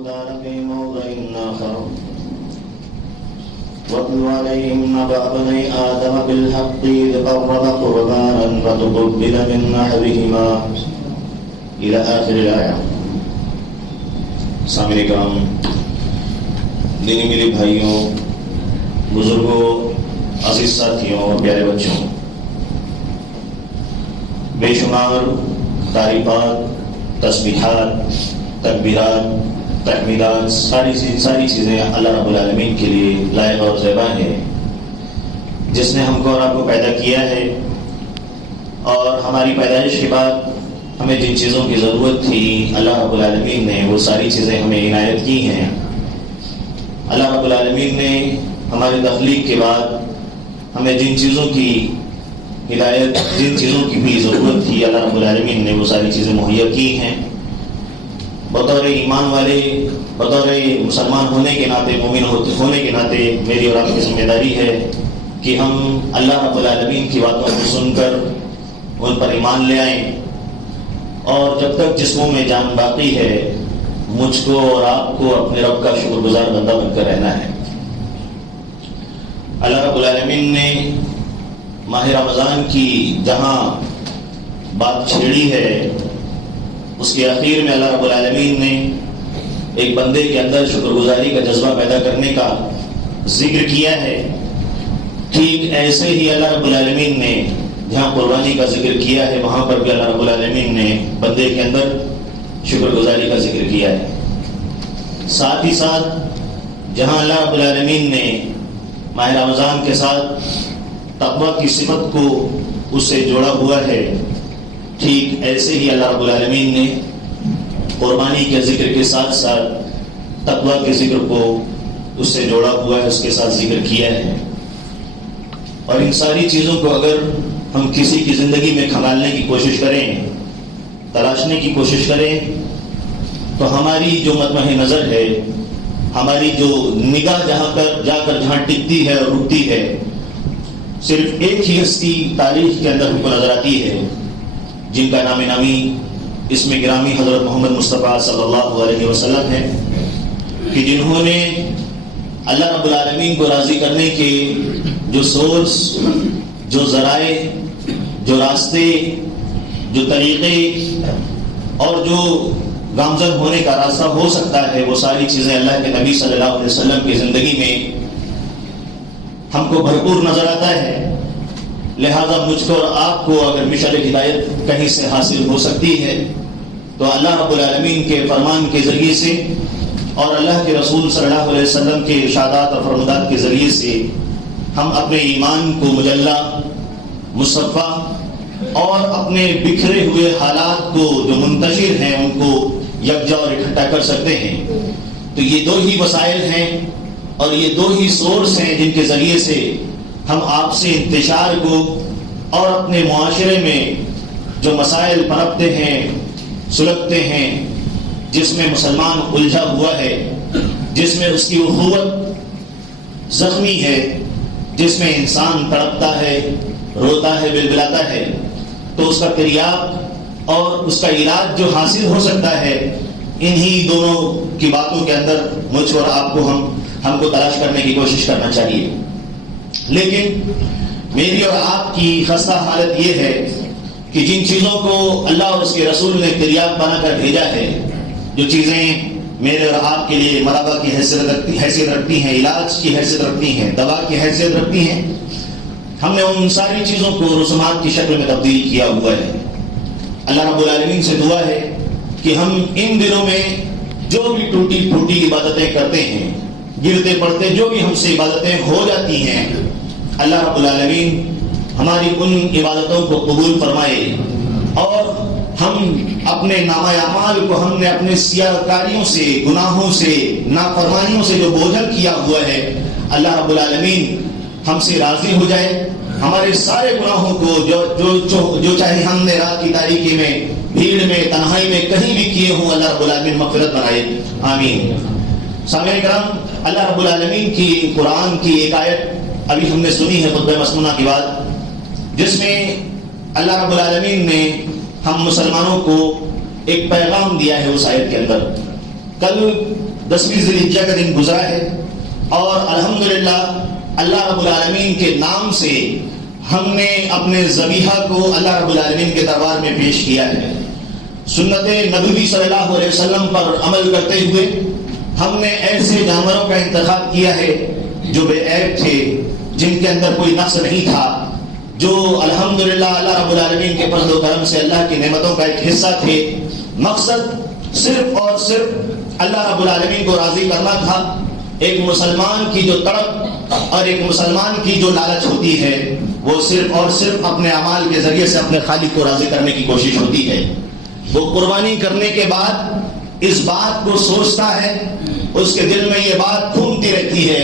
الموتى في موضع آخر واتل عليهم نبأ بني آدم بالحق إذ قربا قربانا فتقبل من أحدهما إلى آخر الآية. سامعین کرام، دینی میرے بھائیوں، بزرگوں، عزیز ساتھیوں اور پیارے بچوں، بے شمار تعریفات، تسبیحات، تکبیرات، تحمیدات، ساری چیزیں اللہ رب العالمین کے لیے لائق اور زیبا ہے، جس نے ہم کو اور آپ کو پیدا کیا ہے، اور ہماری پیدائش کے بعد ہمیں جن چیزوں کی ضرورت تھی اللہ رب العالمین نے وہ ساری چیزیں ہمیں عنایت کی ہیں۔ اللہ رب العالمین نے ہماری تخلیق کے بعد ہمیں جن چیزوں کی ہدایت، جن چیزوں کی بھی ضرورت تھی اللہ رب العالمین نے وہ ساری چیزیں مہیا کی ہیں۔ بطور ایمان والے، بطور مسلمان ہونے کے ناطے، مومن ہونے کے ناطے میری اور آپ کی ذمہ داری ہے کہ ہم اللہ رب العالمین کی باتوں کو سن کر ان پر ایمان لے آئیں، اور جب تک جسموں میں جان باقی ہے مجھ کو اور آپ کو اپنے رب کا شکر گزار بندہ بن کر رہنا ہے۔ اللہ رب العالمین نے ماہ رمضان کی جہاں بات چھیڑی ہے، اس کے اخیر میں اللہ رب العالمین نے ایک بندے کے اندر شکر گزاری کا جذبہ پیدا کرنے کا ذکر کیا ہے۔ ٹھیک ایسے ہی اللہ رب العالمین نے جہاں قربانی کا ذکر کیا ہے وہاں پر بھی اللہ رب العالمین نے بندے کے اندر شکر گزاری کا ذکر کیا ہے۔ ساتھ ہی ساتھ جہاں اللہ رب العالمین نے ماہ رمضان کے ساتھ تقویٰ کی صفت کو اس سے جوڑا ہوا ہے، ٹھیک ایسے ہی اللہ رب العالمین نے قربانی کے ذکر کے ساتھ ساتھ تقویٰ کے ذکر کو اس سے جوڑا ہوا ہے، اس کے ساتھ ذکر کیا ہے۔ اور ان ساری چیزوں کو اگر ہم کسی کی زندگی میں کھنگالنے کی کوشش کریں، تلاشنے کی کوشش کریں، تو ہماری جو مطمع نظر ہے، ہماری جو نگاہ جہاں ٹکتی ہے اور رکتی ہے، صرف ایک ہی ہستی تاریخ کے اندر ہم کو نظر آتی ہے، جن کا نام نامی اسم گرامی حضرت محمد مصطفیٰ صلی اللہ علیہ وسلم ہے، کہ جنہوں نے اللہ رب العالمین کو راضی کرنے کے جو سورس، جو ذرائع، جو راستے، جو طریقے اور جو گامزن ہونے کا راستہ ہو سکتا ہے، وہ ساری چیزیں اللہ کے نبی صلی اللہ علیہ وسلم کی زندگی میں ہم کو بھرپور نظر آتا ہے۔ لہذا مجھ کو اور آپ کو اگر مشعل ہدایت کہیں سے حاصل ہو سکتی ہے تو اللہ رب العالمین کے فرمان کے ذریعے سے اور اللہ کے رسول صلی اللہ علیہ وسلم کے ارشادات اور فرمودات کے ذریعے سے ہم اپنے ایمان کو مجلہ، مصفح اور اپنے بکھرے ہوئے حالات کو جو منتشر ہیں ان کو یکجا اور اکٹھا کر سکتے ہیں۔ تو یہ دو ہی وسائل ہیں اور یہ دو ہی سورس ہیں جن کے ذریعے سے ہم آپ سے انتشار کو اور اپنے معاشرے میں جو مسائل پنپتے ہیں، سلگتے ہیں، جس میں مسلمان الجھا ہوا ہے، جس میں اس کی اخوت زخمی ہے، جس میں انسان تڑپتا ہے، روتا ہے، بلبلاتا ہے، تو اس کا تریاق اور اس کا علاج جو حاصل ہو سکتا ہے انہی دونوں کی باتوں کے اندر مجھ اور آپ کو ہم کو تلاش کرنے کی کوشش کرنا چاہیے۔ لیکن میری اور آپ کی خستہ حالت یہ ہے کہ جن چیزوں کو اللہ اور اس کے رسول نے تریاق بنا کر بھیجا ہے، جو چیزیں میرے اور آپ کے لیے مرابہ کی حیثیت رکھتی ہیں، علاج کی حیثیت رکھتی ہیں، دوا کی حیثیت رکھتی ہیں، ہم نے ان ساری چیزوں کو رسومات کی شکل میں تبدیل کیا ہوا ہے۔ اللہ رب العالمین سے دعا ہے کہ ہم ان دنوں میں جو بھی ٹوٹی پھوٹی عبادتیں کرتے ہیں، گرتے پڑتے جو بھی ہم سے عبادتیں ہو جاتی ہیں، اللہ رب العالمین ہماری ان عبادتوں کو قبول فرمائے، اور ہم اپنے نامہ اعمال کو ہم نے اپنے سیاہ کاریوں سے، گناہوں سے، نافرمانیوں سے جو بوجھل کیا ہوا ہے، اللہ رب العالمین ہم سے راضی ہو جائے، ہمارے سارے گناہوں کو جو چاہے ہم نے رات کی تاریکی میں، بھیڑ میں، تنہائی میں کہیں بھی کیے ہوں، اللہ رب العالمین مغفرت بنائے، آمین۔ سامعین کرام، اللہ رب العالمین کی قرآن کی ایک آیت ابھی ہم نے سنی ہے خطبہ مسنونہ کی بات، جس میں اللہ رب العالمین نے ہم مسلمانوں کو ایک پیغام دیا ہے اس آیت کے اندر، کل 10ویں ذی الحجہ کا دن گزرا ہے اور الحمدللہ اللہ رب العالمین کے نام سے ہم نے اپنے ذبیحہ کو اللہ رب العالمین کے دربار میں پیش کیا ہے. سنت نبوی صلی اللہ علیہ وسلم پر عمل کرتے ہوئے ہم نے ایسے جانوروں کا انتخاب کیا ہے جو بے عیب تھے، جن کے اندر کوئی نقص نہیں تھا، جو الحمدللہ اللہ رب العالمین کے فضل و کرم سے اللہ کی نعمتوں کا ایک حصہ تھے. مقصد صرف اور صرف اللہ رب العالمین کو راضی کرنا تھا. ایک مسلمان کی جو تڑپ اور ایک مسلمان کی جو لالچ ہوتی ہے وہ صرف اور صرف اپنے اعمال کے ذریعے سے اپنے خالق کو راضی کرنے کی کوشش ہوتی ہے. وہ قربانی کرنے کے بعد اس بات کو سوچتا ہے، اس کے دل میں یہ بات گھومتی رہتی ہے،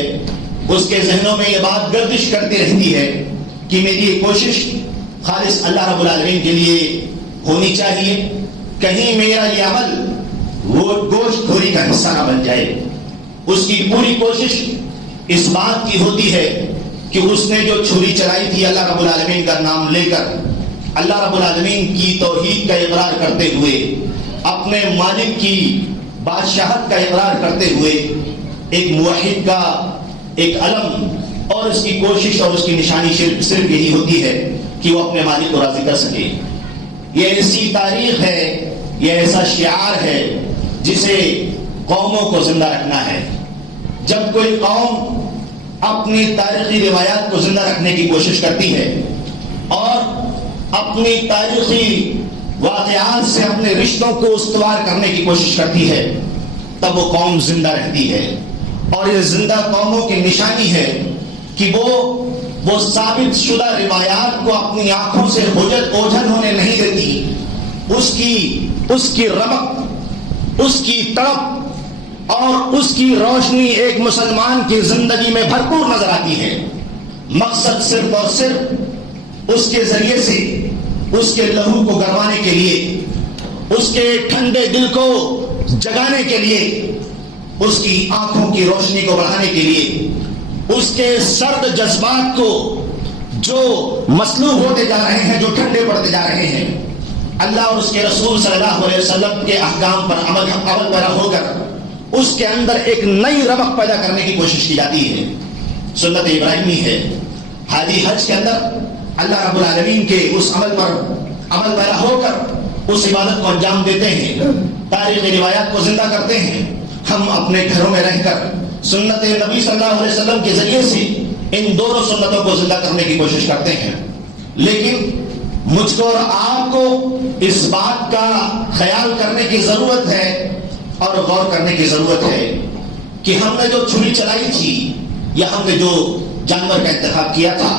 اس کے ذہنوں میں یہ بات گردش کرتی رہتی ہے کہ میری یہ کوشش خالص اللہ رب العالمین کے لیے ہونی چاہیے، کہیں میرا یہ عمل وہ گوشت خوری کا حصہ نہ بن جائے. اس کی پوری کوشش اس بات کی ہوتی ہے کہ اس نے جو چھری چلائی تھی اللہ رب العالمین کا نام لے کر، اللہ رب العالمین کی توحید کا اقرار کرتے ہوئے، اپنے مالک کی بادشاہت کا اقرار کرتے ہوئے، ایک موحد کا ایک علم اور اس کی کوشش اور اس کی نشانی صرف یہی ہوتی ہے کہ وہ اپنے مالک کو راضی کر سکے. یہ ایسی تاریخ ہے، یہ ایسا شعار ہے جسے قوموں کو زندہ رکھنا ہے. جب کوئی قوم اپنی تاریخی روایات کو زندہ رکھنے کی کوشش کرتی ہے اور اپنی تاریخی واقعات سے اپنے رشتوں کو استوار کرنے کی کوشش کرتی ہے، تب وہ قوم زندہ رہتی ہے. اور یہ زندہ قوموں کی نشانی ہے کہ وہ ثابت شدہ روایات کو اپنی آنکھوں سے اوجھل ہونے نہیں دیتی. اس کی رمق، اس کی تڑپ اور اس کی روشنی ایک مسلمان کی زندگی میں بھرپور نظر آتی ہے. مقصد صرف اور صرف اس کے ذریعے سے اس کے لہو کو گرمانے کے لیے، اس کے ٹھنڈے دل کو جگانے کے لیے، اس کی آنکھوں کی روشنی کو بڑھانے کے لیے، اس کے سرد جذبات کو جو مسلوب ہوتے جا رہے ہیں، جو ٹھنڈے پڑتے جا رہے ہیں، اللہ اور اس کے رسول صلی اللہ علیہ وسلم کے احکام پر عمل پیرا ہو کر اس کے اندر ایک نئی رمق پیدا کرنے کی کوشش کی جاتی ہے. سنت ابراہیمی ہے. حاجی حج کے اندر اللہ رب العالمین کے اس عمل پر عمل پیرا ہو کر اس عبادت کو انجام دیتے ہیں، تاریخی روایات کو زندہ کرتے ہیں. ہم اپنے گھروں میں رہ کر سنت نبی صلی اللہ علیہ وسلم کے ذریعے سے ان دونوں سنتوں کو زندہ کرنے کی کوشش کرتے ہیں. لیکن مجھ کو اور آپ کو اس بات کا خیال کرنے کی ضرورت ہے اور غور کرنے کی ضرورت ہے کہ ہم نے جو چھری چلائی تھی، یا ہم نے جو جانور کا انتخاب کیا تھا،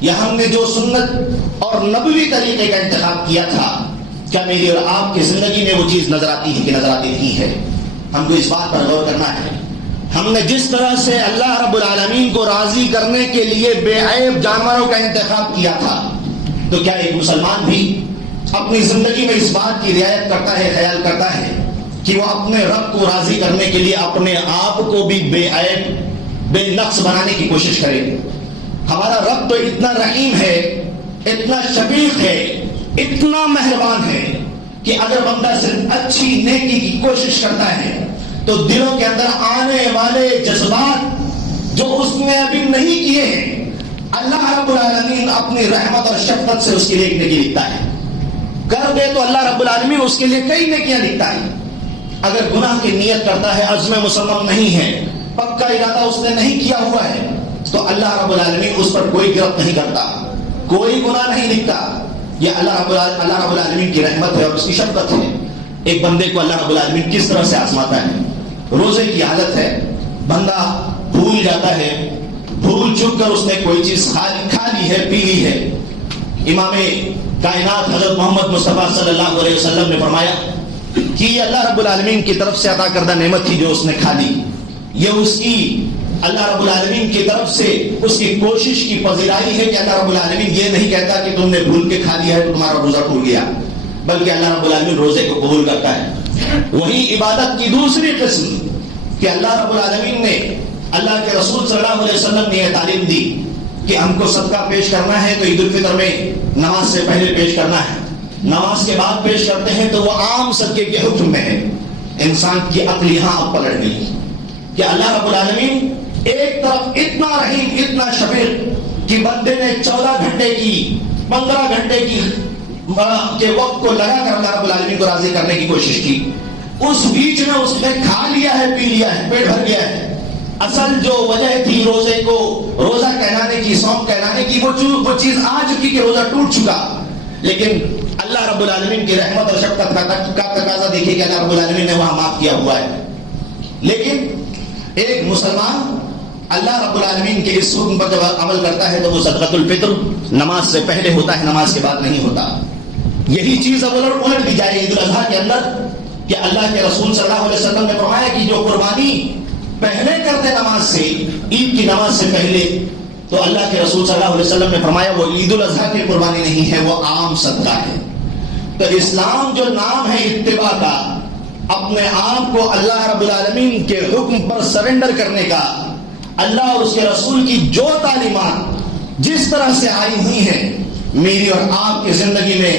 یا ہم نے جو سنت اور نبوی طریقے کا انتخاب کیا تھا، کیا میری اور آپ کی زندگی میں وہ چیز نظر آتی ہے کہ نظر آتی نہیں ہے؟ ہم کو اس بات پر غور کرنا ہے. ہم نے جس طرح سے اللہ رب العالمین کو راضی کرنے کے لیے بے عیب جانوروں کا انتخاب کیا تھا، تو کیا ایک مسلمان بھی اپنی زندگی میں اس بات کی رعایت کرتا ہے، خیال کرتا ہے کہ وہ اپنے رب کو راضی کرنے کے لیے اپنے آپ کو بھی بے عیب، بے نقص بنانے کی کوشش کرے؟ ہمارا رب تو اتنا رحیم ہے، اتنا شفیق ہے، اتنا مہربان ہے کہ اگر بندہ صرف اچھی نیکی کی کوشش کرتا ہے تو دلوں کے اندر آنے والے جذبات جو اس نے ابھی نہیں کیے ہیں، اللہ رب العالمین اپنی رحمت اور شفقت سے اس کے لیے ایک نیکی لکھتا ہے. کر دے تو اللہ رب العالمین اس کے لیے کئی نیکیاں لکھتا ہے. اگر گناہ کی نیت کرتا ہے، عزم مصمم نہیں ہے، پکا ارادہ اس نے نہیں کیا ہوا ہے، تو اللہ رب العالمین اس پر کوئی گرفت نہیں کرتا، کوئی گناہ نہیں لکھتا. یہ اللہ رب العالمین کی رحمت ہے اور اس کی شفقت ہے. ایک بندے کو اللہ رب العالمین کس طرح سے آزماتا ہے. روزے کی حالت ہے، بندہ بھول جاتا ہے، بھول چک کر اس نے کوئی چیز کھا لی ہے، پی لی ہے. امام کائنات حضرت محمد مصطفیٰ صلی اللہ علیہ وسلم نے فرمایا کہ یہ اللہ رب العالمین کی طرف سے عطا کردہ نعمت تھی جو اس نے کھا لی. یہ اس کی اللہ رب العالمین کی طرف سے اس کی کوشش کی پذیرائی ہے کہ اللہ رب العالمین یہ نہیں کہتا کہ تم نے بھول کے کھا لیا ہے تو تمہارا روزہ ٹوٹ گیا، بلکہ اللہ رب العالمین روزے کو قبول کرتا ہے. وہی عبادت کی دوسری قسم کہ اللہ رب العالمین نے، اللہ کے رسول صلی اللہ علیہ وسلم نے یہ تعلیم دی کہ ہم کو صدقہ پیش کرنا ہے تو عید الفطر میں نماز سے پہلے پیش کرنا ہے، نماز کے بعد پیش کرتے ہیں تو وہ عام صدقے کے حکم میں ہے. انسان کی عقل یہاں اب پلٹ گئی کہ اللہ رب العالمین ایک طرف اتنا رحیم اتنا شفیق کہ بندے نے 14 گھنٹے کی 15 گھنٹے کی کے وقت کو لگا کر اللہ رب العالمین کو راضی کرنے کی کوشش کی، اس بیچ میں اس نے کھا لیا ہے، پی لیا ہے، پیٹ بھر گیا ہے۔ اصل جو وجہ تھی روزے کو روزہ کہلانے کی، صوم کہلانے کی، وہ چیز آ چکی کہ روزہ ٹوٹ چکا۔ لیکن اللہ رب العالمین کی رحمت اور شفقت کا تقاضا دیکھیے کہ اللہ رب العالمین نے وہاں معاف کیا ہوا ہے۔ لیکن ایک مسلمان اللہ رب العالمین کے اس حکم پر جب عمل کرتا ہے تو وہ صدقۃ الفطر نماز سے پہلے ہوتا ہے، نماز کے بعد نہیں ہوتا۔ یہی چیز اب الٹ دی جائے عید الاضحیٰ کے اندر کہ اللہ کے رسول صلی اللہ علیہ وسلم نے فرمایا کہ جو قربانی پہلے کرتے نماز سے، عید کی نماز سے پہلے، تو اللہ کے رسول صلی اللہ علیہ وسلم نے فرمایا وہ عید الاضحیٰ کی قربانی نہیں ہے، وہ عام صدقہ ہے۔ تو اسلام جو نام ہے اتباع کا، اپنے آپ کو اللہ رب العالمین کے حکم پر سرنڈر کرنے کا، اللہ اور اس کے رسول کی جو تعلیمات جس طرح سے آئی ہوئی ہیں میری اور آپ کی زندگی میں،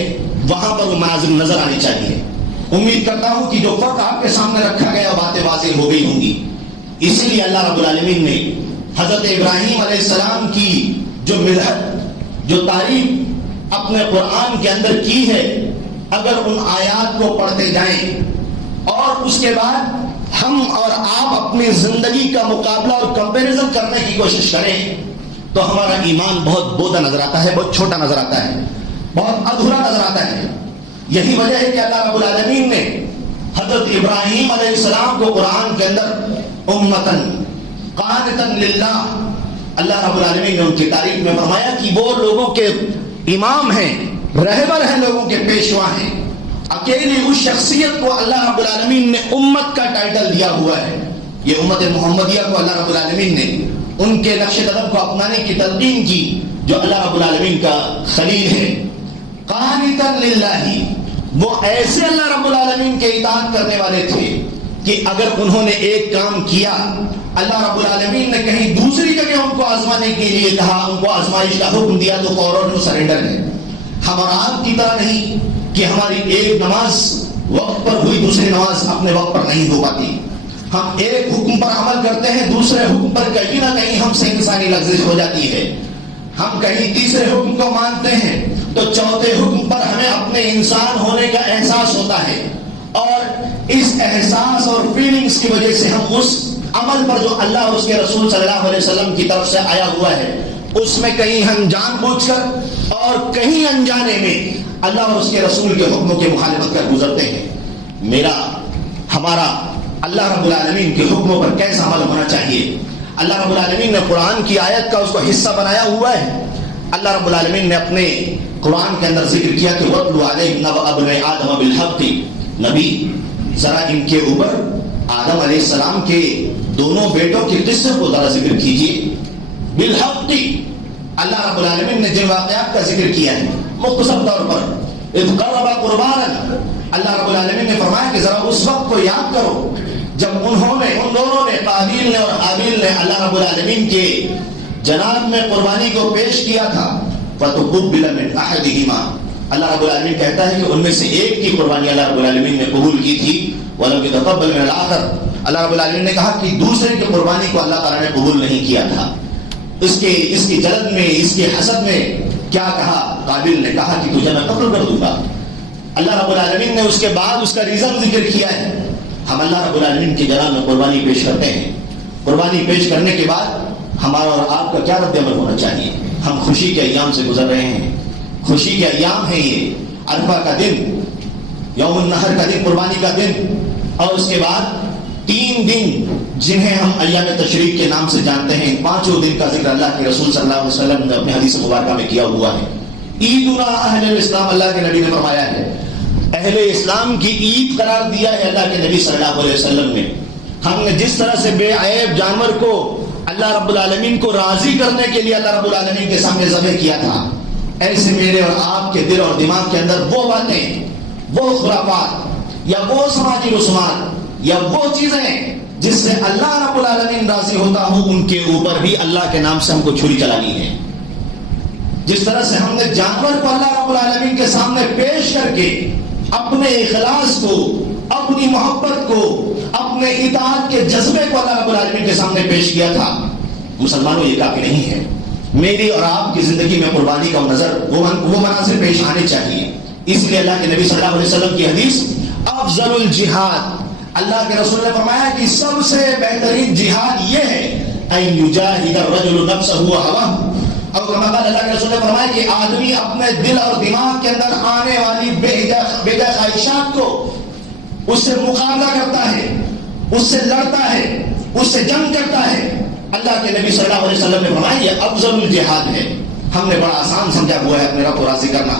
وہاں پر وہ مناظر نظر آنی چاہیے۔ امید کرتا ہوں کہ جو فرق آپ کے سامنے رکھا گیا باتیں واضح ہو گئی ہوں گی۔ اسی لیے اللہ رب العالمین نے حضرت ابراہیم علیہ السلام کی جو مدحت، جو تعریف اپنے قرآن کے اندر کی ہے، اگر ان آیات کو پڑھتے جائیں اور اس کے بعد ہم اور آپ اپنی زندگی کا مقابلہ اور کمپیریزن کرنے کی کوشش کریں تو ہمارا ایمان بہت بودا نظر آتا ہے، بہت چھوٹا نظر آتا ہے، بہت ادھورا نظر آتا ہے۔ یہی وجہ ہے کہ اللہ رب العالمین نے حضرت ابراہیم علیہ السلام کو قرآن کے اندر امتن قانتن للہ، اللہ رب العالمین نے ان کی تعریف میں فرمایا کہ وہ لوگوں کے امام ہیں، رہبر ہیں، لوگوں کے پیشوا ہیں۔ اکیلی اس شخصیت کو اللہ رب العالمین نے امت کا ٹائٹل دیا ہوا ہے۔ یہ امت محمدیہ کو اللہ رب العالمین نے ان کے نقش قدم کو اپنانے کی تلقین کی جو اللہ رب العالمین کا خلیل ہے۔ قانتن للہ، وہ ایسے اللہ رب العالمین کے اطاعت کرنے والے تھے کہ اگر انہوں نے ایک کام کیا، اللہ رب العالمین نے کہیں دوسری جگہ ان کو آزمانے کے لیے کہا، ان کو آزمائش کا حکم دیا تو فوراً سرنڈر ہے۔ ہم اور آپ کی طرح نہیں کہ ہماری ایک نماز وقت پر ہوئی، دوسری نماز اپنے وقت پر نہیں ہو پاتی۔ ہم ایک حکم پر عمل کرتے ہیں، دوسرے حکم پر کہیں نہ کہیں ہم سے انسانی لغزش ہو جاتی ہے۔ ہم کہیں تیسرے حکم کو مانتے ہیں تو چوتھے حکم پر ہمیں اپنے انسان ہونے کا احساس ہوتا ہے، اور اس احساس اور فیلنگز کی وجہ سے ہم اس عمل پر جو اللہ اور اس کے رسول صلی اللہ علیہ وسلم کی طرف سے آیا ہوا ہے اس میں کہیں ہم جان بوجھ کر اور کہیں انجانے میں اللہ اور اس کے رسول کے حکموں کی مخالفت کر گزرتے ہیں۔ میرا ہمارا اللہ رب العالمین کے حکموں پر کیسا عمل ہونا چاہیے؟ اللہ رب العالمین نے قرآن کی آیت کا اس کو حصہ بنایا ہوا ہے۔ اللہ رب العالمین نے اپنے قرآن کے اندر ذکر کیا کہ وَاتْلُ عَلَيْهِمْ نَبَأَ ابْنَيْ آدَمَ بِالْحَقِّ، نبی ذرا ان کے اوپر آدم علیہ السلام کے دونوں بیٹوں کے قصے کو ذرا ذکر کیجیے۔ بالحق، اللہ رب العالمین نے جن واقعات کا ذکر کیا ہے مختصر طور پر، اذ قربا قربانا، اللہ رب العالمین نے فرمایا کہ ذرا اس وقت کو یاد کرو جب ان دونوں نے قابیل نے اور حابیل نے اللہ رب العالمین کے جناب میں قربانی کو پیش کیا تھا۔ فَتُقُبِّلَ مِنْ أَحَدِهِمَا، اللہ رب العالمین کہتا ہے کہ ان میں سے ایک کی قربانی اللہ رب العالمین نے قبول کی تھی، وَلَمْ يَتَقَبَّلْ مِنَ الْآخَرِ، اللہ رب العالمین نے کہا کہ دوسرے کی قربانی کو اللہ تعالیٰ نے قبول نہیں کیا تھا۔ اس کی جلد میں، اس کی حسد میں کیا کہا؟ قابل نے کہا کہ تجھے میں قتل کر دوں گا۔ اللہ رب العالمین نے اس کے بعد اس کا ریزن ذکر کیا ہے۔ ہم اللہ رب العالمین کے جناب میں قربانی پیش کرتے ہیں۔ قربانی پیش کرنے کے بعد ہمارا اور آپ کا کیا رد عمل ہونا چاہیے؟ ہم خوشی کے ایام سے گزر رہے ہیں، خوشی کے ایام ہیں یہ، عرفہ کا دن، یوم النحر کا دن، قربانی کا دن، اور اس کے بعد 3 دن جنہیں ہم ایام تشریق کے نام سے جانتے ہیں۔ 5 دن کا ذکر اللہ کے رسول صلی اللہ علیہ وسلم نے اپنے حدیث مبارکہ میں کیا ہوا ہے۔ عیدنا اہل الاسلام، اللہ کے نبی نے فرمایا ہے اہل اسلام کی عید قرار دیا ہے اللہ کے نبی صلی اللہ علیہ وسلم نے۔ ہم نے جس طرح سے بے عیب جانور کو اللہ رب العالمین کو راضی کرنے کے لیے اللہ رب العالمین کے سامنے ذبح کیا تھا، ایسے میرے اور آپ کے دل اور دماغ کے اندر وہ باتیں، وہ خرافات یا وہ سماجی رسومات یا وہ چیزیں جس سے اللہ رب العالمین راضی ہوتا ہو، ان کے اوپر بھی اللہ کے نام سے ہم کو چھری چلانی ہے۔ جس طرح سے ہم نے جانور کو اللہ رب العالمین کے سامنے پیش کر کے اپنے اخلاص کو، اپنی محبت کو، اپنے اطاعت کے جذبے کو اللہ رب العالمین کے سامنے پیش کیا تھا. مسلمانوں یہ کافی نہیں ہے. میری اور آپ کی زندگی میں قربانی کا نظر وہ مناظر پیش آنے چاہیے. اس لیے اللہ کے نبی صلی اللہ علیہ وسلم کی حدیث افضل الجہاد، اللہ کے رسول نے فرمایا کہ سب سے بہترین جہاد یہ ہے ان یجاہد الرجل نفسہ وہواہ، اور کما قال اللہ کے رسول نے فرمایا کہ آدمی اپنے دل اور دماغ کے اندر آنے والی بے جا خواہشات کو اس سے مقابلہ کرتا ہے، اس سے لڑتا ہے، اس سے جنگ کرتا ہے. اللہ کے نبی صلی اللہ علیہ وسلم نے فرمایا یہ افضل الجہاد ہے. ہم نے بڑا آسان سمجھا ہوا ہے اپنے رب کو راضی کرنا،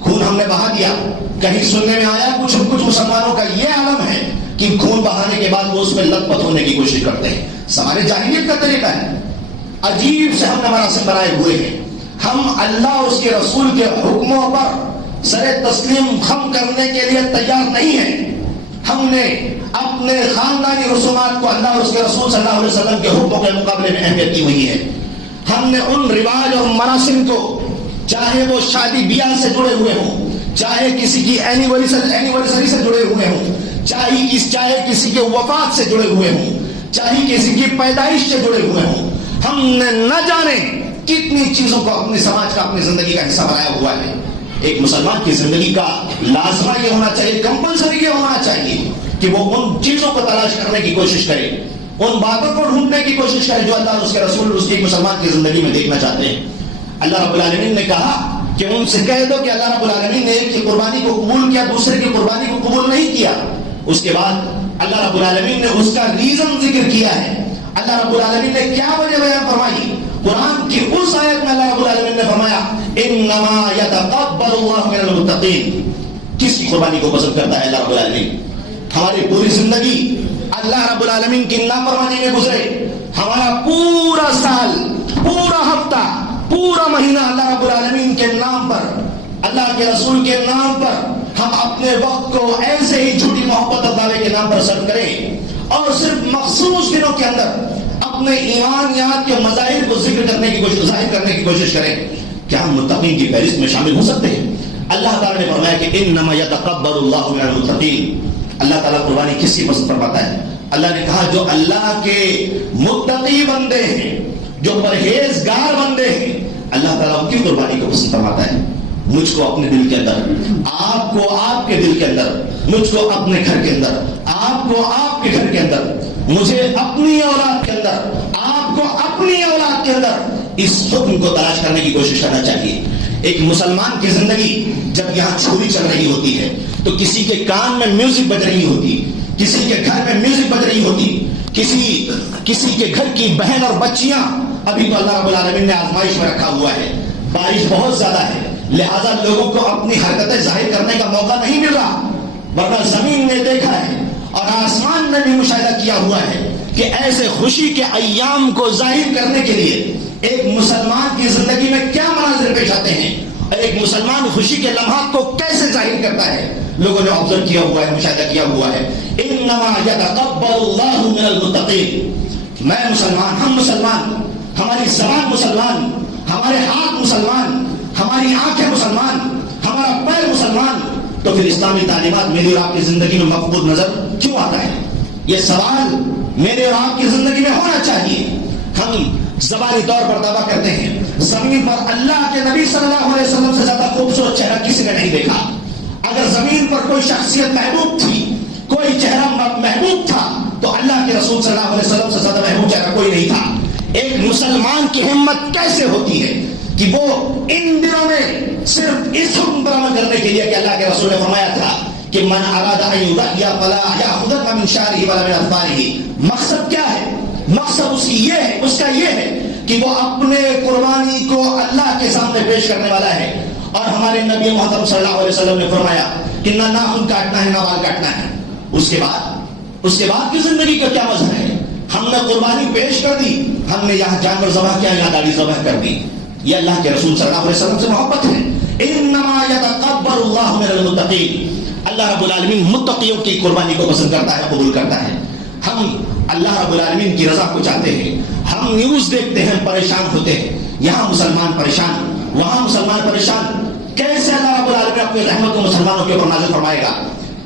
خون ہم نے بہا دیا. کہیں سننے میں آیا کچھ مسلمانوں کا یہ عالم ہے کہ خون بہانے کے بعد وہ اس میں لت پت ہونے کی کوشش کرتے ہیں. ہمارے جاہلیت کا طریقہ ہے، عجیب سے ہم نے مراسم بنائے ہوئے ہیں. ہم اللہ اس کے رسول کے حکموں پر سر تسلیم خم کرنے کے لیے تیار نہیں ہیں. ہم نے اپنے خاندانی رسومات کو اللہ اور اس کے رسول صلی اللہ علیہ وسلم کے حکموں کے مقابلے میں اہمیت دی ہوئی ہے. ہم نے ان رواج اور مراسم کو، چاہے وہ شادی بیاہ سے جڑے ہوئے ہوں، چاہے کسی کی اینیورسری سے جڑے ہوئے ہوں، چاہے کسی کے وفات سے جڑے ہوئے ہوں، چاہے کسی کی پیدائش سے جڑے ہوئے ہوں، ہم نے نہ جانے کتنی چیزوں کو اپنے سماج کا، اپنی زندگی کا حصہ بنایا ہوا ہے. ایک مسلمان کی زندگی کا لازمہ یہ ہونا چاہیے، کمپلسری یہ ہونا چاہیے کہ وہ ان چیزوں کو تلاش کرنے کی کوشش کرے، ان باتوں کو ڈھونڈنے کی کوشش کرے جو اللہ اور اس کے رسول اس کی مسلمان کی زندگی میں دیکھنا چاہتے ہیں. اللہ رب العالمین نے کہا کہ ان سے کہہ دو کہ اللہ رب العالمین نے ایک کی قربانی کو قبول کیا، دوسرے کی قربانی کو قبول نہیں کیا. اس کے بعد اللہ رب العالمین نے اس کا ریزن ذکر کیا ہے. اللہ رب العالمین نے کیا وجہ بیان فرمائی؟ قرآن کی اس آیت میں اللہ رب العالمین نے فرمایا انما یتقبل اللہ من المتقین. کس کی قربانی کو پسند کرتا ہے اللہ رب العالمین؟ ہماری پوری زندگی اللہ رب العالمین کی نافرمانی میں گزرے، ہمارا پورا سال، پورا ہفتہ، پورا مہینہ اللہ رب العالمین کے نام پر، اللہ کے رسول کے نام پر ہم اپنے وقت کو ایسے ہی جھوٹی محبت اور دعوے کے نام پر صرف کریں اور صرف مخصوص دنوں کے اندر اپنے ایمانیات کے مظاہر کو ذکر کرنے کی کوشش، ظاہر کرنے کی کوشش کریں. کیا ہم متقین کی فہرست میں شامل ہو سکتے ہیں؟ اللہ تعالیٰ نے فرمایا کہ انما یتقبل اللہ من المتقین. اللہ تعالیٰ قربانی کس کی پسند فرماتا ہے؟ اللہ نے کہا جو اللہ کے متقی بندے ہیں، جو پرہیزگار بندے ہیں، اللہ تعالیٰ ان کی قربانی کو پسند فرماتا ہے. مجھ کو اپنے دل کے اندر، آپ کو آپ کے دل کے اندر، مجھ کو اپنے گھر کے اندر، آپ کو آپ کے گھر کے اندر، مجھے اپنی اولاد کے اندر، آپ کو اپنی اولاد کے اندر اس حکم کو تلاش کرنے کی کوشش کرنا چاہیے. ایک مسلمان کی زندگی جب یہاں چھری چل رہی ہوتی ہے تو کسی کے کان میں میوزک بج رہی ہوتی، کسی کے گھر میں میوزک بج رہی ہوتی، کسی کے گھر کی بہن اور بچیاں، ابھی تو اللہ رب العالمین نے آزمائش میں رکھا ہوا ہے، بارش بہت زیادہ ہے، لہذا لوگوں کو اپنی حرکتیں ظاہر کرنے کا موقع نہیں مل رہا. ورنہ زمین نے دیکھا ہے اور آسمان نے بھی مشاہدہ کیا ہوا ہے کہ ایسے خوشی کے ایام کو ظاہر کرنے کے لیے ایک مسلمان کی زندگی میں کیا مناظر پیش آتے ہیں اور ایک مسلمان خوشی کے لمحات کو کیسے ظاہر کرتا ہے. لوگوں نے آبزرو کیا ہوا ہے، مشاہدہ کیا ہوا ہے. انما یتقبل اللہ من المتقین. میں مسلمان، ہم مسلمان، ہماری زبان مسلمان، ہمارے ہاتھ مسلمان، ہماری آنکھیں مسلمان، ہمارا پیر مسلمان، تو پھر اسلامی تعلیمات میری اور آپ کی زندگی میں مقبول نظر کیوں آتا ہے؟ یہ سوال میرے اور آپ کی زندگی میں ہونا چاہیے. ہم زبانی طور پر دعویٰ کرتے ہیں زمین پر اللہ کے نبی صلی اللہ علیہ وسلم سے زیادہ خوبصورت چہرہ کسی نے نہیں دیکھا. اگر زمین پر کوئی شخصیت محبوب تھی، کوئی چہرہ محبوب تھا، تو اللہ کے رسول صلی اللہ علیہ وسلم سے زیادہ محبوب چہرہ کوئی نہیں تھا. ایک مسلمان کی ہمت کیسے ہوتی ہے کہ وہ ان دنوں میں صرف اس حکم پر عمل کرنے کے لیے کہ اللہ کے رسول نے فرمایا تھا کہ من اراد ان یضحی فلا یاخذ من شعره ولا من اظفاره. مقصد کیا ہے؟ مقصد اس کا یہ ہے کہ وہ اپنے قربانی کو اللہ کے سامنے پیش کرنے والا ہے. اور ہمارے نبی محترم صلی اللہ علیہ وسلم نے فرمایا کہ نہ ناخن کاٹنا ہے، نہ بال کاٹنا ہے. اس کے بعد کی زندگی کا کیا مزہ ہے؟ ہم نے قربانی پیش کر دی، ہم نے یہاں جانور ذبح کیا، یہاں گاڑی ذبح کر دی. یہ اللہ کے رسول صلی اللہ علیہ وسلم سے محبت ہے. انما یتقبل اللہ من المتقین. اللہ رب العالمین متقیوں کی قربانی کو پسند کرتا ہے، قبول کرتا ہے. ہم اللہ رب العالمین کی رضا کو چاہتے ہیں. ہم نیوز دیکھتے ہیں، پریشان ہوتے ہیں، یہاں مسلمان پریشان، وہاں مسلمان پریشان. کیسے اللہ رب العالمین اپنی رحمت کو مسلمانوں کے اوپر نازل فرمائے گا؟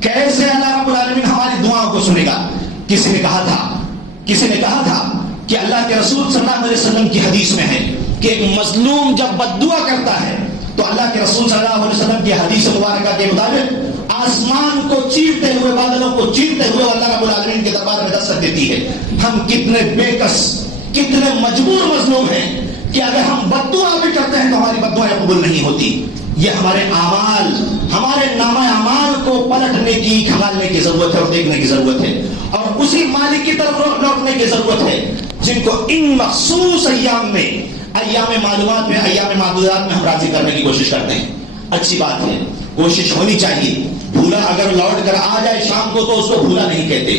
کیسے اللہ رب العالمین ہماری دعاؤں کو سنے گا؟ کسی نے کہا تھا کہ اللہ کے رسول صلی اللہ علیہ وسلم کی حدیث میں ہے کہ ایک مظلوم جب بد دعا کرتا ہے تو اللہ کے رسول صلی اللہ علیہ وسلم کی حدیث مبارکہ کے مطابق آسمان کو چیرتے ہوئے، بادلوں کو چیرتے ہوئے اللہ رب العالمین کے دربار میں دستک دیتی ہے. ہم کتنے بے کس، کتنے مجبور مظلوم ہیں کہ اگر ہم بد دعا بھی کرتے ہیں تو ہماری بد دعائیں قبول نہیں ہوتی. یہ ہمارے اعمال، ہمارے نامہ اعمال کو پلٹنے کی، کھنگالنے کی ضرورت ہے اور دیکھنے کی ضرورت ہے، اور اسی مالک کی طرف لوٹنے کی ضرورت ہے جن کو ان مخصوص ایام میں، ایام معلومات میں، ایام معدودات میں ہم راضی کرنے کی کوشش کرتے ہیں. اچھی بات ہے، کوشش ہونی چاہیے. بھولا اگر لوٹ کر آ جائے شام کو تو اس کو بھولا نہیں کہتے.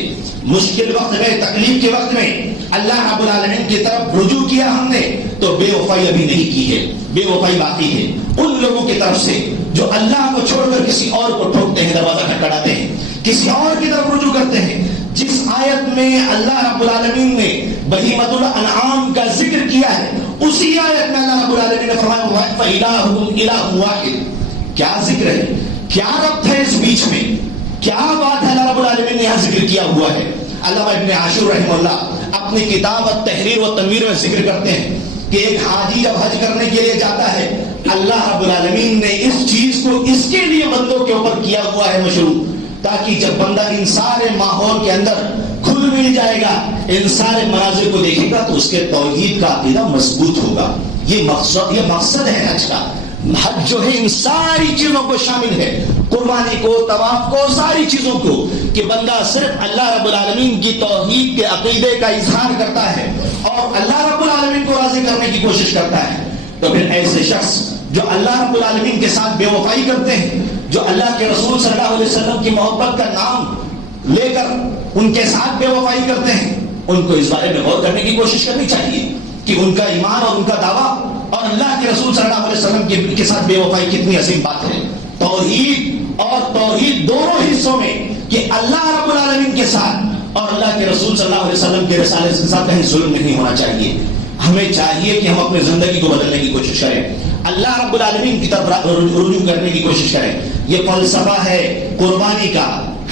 مشکل وقت میں، تکلیف کے وقت میں اللہ رب العالمین کی طرف رجوع کیا ہم نے تو بے وفائی ابھی نہیں کی ہے، بے وفائی باقی ہے. ان لوگوں کی طرف سے جو اللہ کو چھوڑ کر کسی اور کو ٹھوکتے ہیں، دروازہ کھٹکھٹاتے ہیں، کسی اور کی طرف رجوع کرتے ہیں. جس آیت میں اللہ رب العالمین نے بہیمۃ الانعام کا ذکر کیا ہے، اسی آیت میں اللہ رب العالمین نے فرمایا فَإِلَٰهُكُمْ إِلَٰهٌ وَاحِدٌ. کیا ذکر ہے، کیا ربط ہے اس بیچ میں، کیا بات ہے اللہ رب العالمین نے یہاں ذکر کیا ہوا ہے. علامہ ابن عاشور رحمہ اللہ اپنی کتاب التحریر و تنویر میں ذکر کرتے ہیں کہ ایک حاجی جب حج کرنے کے لیے جاتا ہے، اللہ رب العالمین نے اس چیز کو اس کے لیے بندوں کے اوپر کیا ہوا ہے مشروع، تاکہ جب بندہ ان سارے ماحول کے اندر کھل مل جائے گا، ان سارے مناظر کو دیکھے گا تو اس کے توحید کا عقیدہ مضبوط ہوگا. یہ مقصد ہے حج کا. حج جو ہے ان ساری چیزوں کو شامل ہے، قربانی کو، طواف کو، ساری چیزوں کو، کہ بندہ صرف اللہ رب العالمین کی توحید کے عقیدے کا اظہار کرتا ہے اور اللہ رب العالمین کو راضی کرنے کی کوشش کرتا ہے. تو پھر ایسے شخص جو اللہ رب العالمین کے ساتھ بے وفائی کرتے ہیں، جو اللہ کے رسول صلی اللہ علیہ وسلم کی محبت کا نام لے کر ان کے ساتھ بے وفائی کرتے ہیں، ان کو اس بارے میں غور کرنے کی کوشش کرنی چاہیے کہ ان کا ایمان اور ان کا دعویٰ اور اللہ کے رسول صلی اللہ علیہ وسلم کے ساتھ بے وفائی کتنی عظیم بات ہے. توحید اور توحید دونوں حصوں میں کہ اللہ رب العالمین کے ساتھ اور اللہ کے رسول صلی اللہ علیہ وسلم کے رسالے کے ساتھ کہیں ظلم نہیں ہونا چاہیے. ہمیں چاہیے کہ ہم اپنے زندگی کو بدلنے کی کوشش کریں، اللہ رب العالمین کی طرف رجوع کرنے کی کوشش کریں. یہ فلسفہ ہے قربانی کا.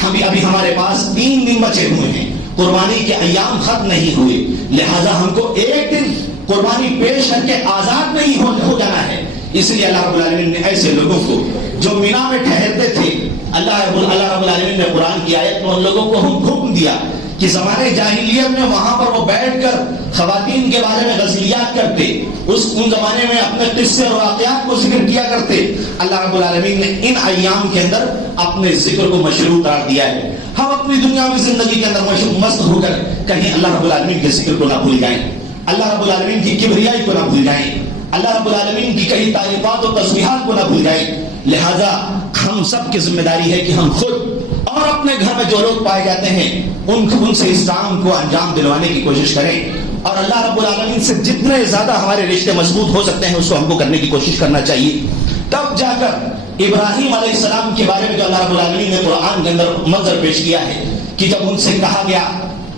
ابھی ہمارے پاس 3 دن بچے ہوئے ہیں، قربانی کے ایام ختم نہیں ہوئے، لہذا ہم کو ایک دن قربانی پیش کر کے آزاد نہیں ہو جانا ہے. اس لیے اللہ رب العالمین نے ایسے لوگوں کو جو مینا میں ٹھہرتے تھے، اللہ رب العالمین نے قرآن کی آیت میں ان لوگوں کو حکم دیا کہ زمانے جاہلیت میں وہاں پر وہ بیٹھ کر خواتین کے بارے میں غزلیات کرتے، ان زمانے میں اپنے قصے اور واقعات کو ذکر کیا کرتے. اللہ رب العالمین نے ان ایام کے اندر اپنے ذکر کو مشروع قرار دیا ہے. ہم اپنی دنیاوی زندگی کے اندر مست ہو کر کہیں اللہ رب العالمین کے ذکر کو نہ بھول جائیں، اللہ رب العالمین کی کبریائی کو نہ بھول جائیں، اللہ رب العالمین کی کئی تعریفات و تسبیحات کو نہ بھول جائیں. لہذا ہم سب کی ذمہ داری ہے کہ ہم خود اور اپنے گھر میں جو لوگ پائے جاتے ہیں ان سے اسلام کو انجام دلوانے کی کوشش کریں، اور اللہ رب العالمین سے جتنے زیادہ ہمارے رشتے مضبوط ہو سکتے ہیں اس کو ہم کو کرنے کی کوشش کرنا چاہیے. تب جا کر ابراہیم علیہ السلام کے بارے میں جو اللہ رب العالمین نے قرآن کے اندر منظر پیش کیا ہے کہ جب ان سے کہا گیا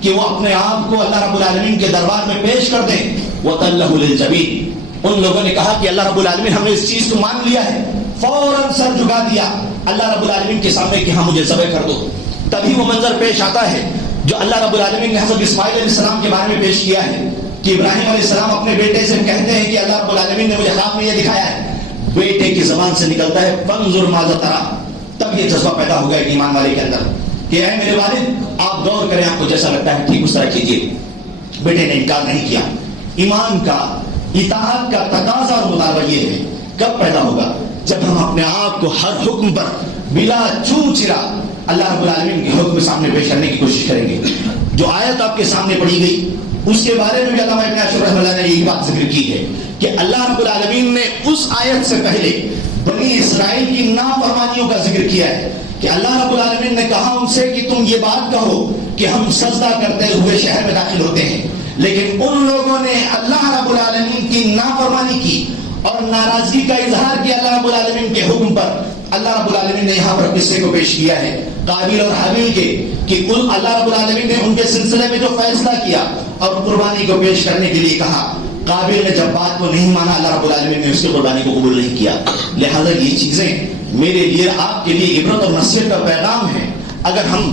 کہ وہ اپنے آپ کو اللہ رب العالمین کے دربار میں پیش کر دیں، وَتَلَّهُ لِلْجَبِينِ، ان لوگوں نے کہا کہ اللہ رب العالمین ہم نے اس چیز کو مان لیا ہے، فوراً سر جھکا دیا اللہ رب العالمین کے سامنے کہ ہاں مجھے ذبح کر دو. تبھی وہ منظر پیش آتا ہے جو اللہ رب العالمین نے حضرت اسماعیل علیہ السلام کے بارے میں پیش کیا ہے کہ ابراہیم علیہ السلام اپنے بیٹے سے کہتے ہیں کہ اللہ رب العالمین نے مجھے خواب میں یہ دکھایا ہے. بیٹے کی زبان سے نکلتا ہے فانظر ماذا تری، تب یہ جذبہ پیدا ہو گیا ایمان والے کے اندر کہ اے میرے والد آپ غور کریں، آپ کو جیسا لگتا ہے ٹھیک اس طرح کیجیے. بیٹے نے انکار نہیں کیا. ایمان کا، اطاعت کا تقاضا اور مطالبہ یہ ہے کب پیدا ہوگا؟ جب ہم اپنے آپ کو ہر حکم پر بلا چون چرا اللہ رب العالمین کے حکم سامنے پیش کرنے کی کوشش کریں گے. جو آیت آپ کے سامنے پڑھی گئی اس کے بارے میں بھی علامہ ابن عاشور رحمہ اللہ نے یہی بات ذکر کی ہے کہ اللہ رب العالمین نے اس آیت سے پہلے بنی اسرائیل کی نافرمانیوں کا ذکر کیا ہے کہ اللہ رب العالمین نے کہا ان سے کہ تم یہ بات کہو کہ ہم سجدہ کرتے ہوئے شہر میں داخل ہوتے ہیں، لیکن ان لوگوں نے اللہ رب العالمین کی نافرمانی کی اور ناراضگی کا اظہار کیا اللہ رب العالمین کے حکم پر. اللہ رب العالمین نے یہاں پر قصے کو پیش کیا ہے قابیل اور حابیل کے کہ اللہ رب العالمین نے ان کے سلسلے میں جو فیصلہ کیا اور قربانی کو پیش کرنے کے لیے کہا، قابیل نے جب بات کو نہیں مانا اللہ رب العالمین نے اس کی قربانی کو قبول نہیں کیا. لہذا یہ چیزیں میرے لیے، آپ کے لیے عبرت اور نصیحت کا پیغام ہے. اگر ہم